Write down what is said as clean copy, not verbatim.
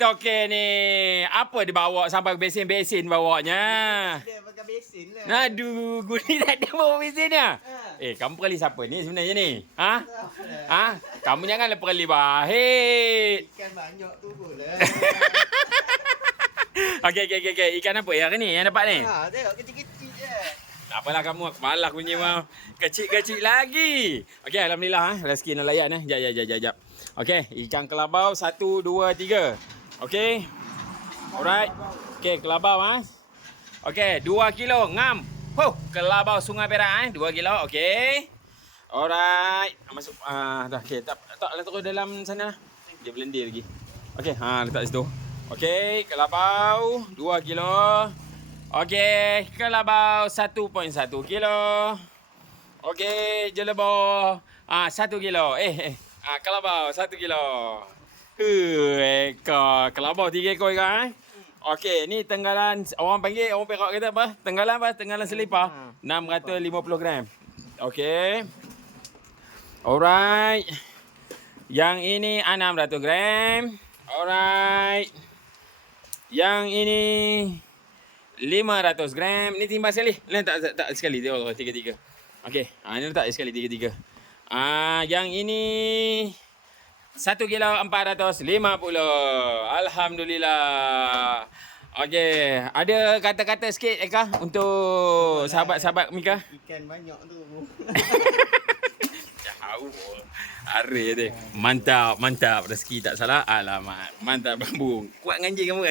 Toke ni. Apa dia bawa sampai besin-besin bawanya? Dia pakai besin lah. Aduh, guni tak ada bawa besinnya. Kamu perali siapa ni sebenarnya ni? Kamu janganlah perali bahit. Ikan banyak tu pula. Okey. Ikan apa yang ni yang dapat ni? Tengok kecil-kecil je. Tak apalah kamu, malah aku punya mah. Kecil-kecil lagi. Okey, alhamdulillah rezeki nak layan Jap. Okey, ikan kelabau 1 2 3. Okey. Alright. Okey, kelabau Okey, 2 kilo ngam. Kelabau Sungai Perak 2 kilo. Okey. Alright. Masuk dah okey, tak letak dalam sana lah. Dia blender lagi. Okey, letak situ. Okey, kelabau 2 kilo. Okey, kelabau 1.1 kilo. Okey, jelebor 1 kilo. Kelabau 1 kilo. Kelabau 3 ekor kan? Okey, ni tenggalan orang panggil, orang Perak kata apa? Tenggalan selipar 650 gram. Okey. Alright. Yang ini 600 gram. Alright. Yang ini 500 gram. Ni timbang sekali. Tak sekali. Tengok tiga. Okey. Ni letak sekali tiga. Yang ini 1 kilo 450. Alhamdulillah. Okey. Ada kata-kata sikit Eka untuk sahabat-sahabat Mika? Ikan banyak tu. Jauh. Are dia. Mantap. Rezeki tak salah. Alamak. Mantap bambu. Kuat nganjing kamu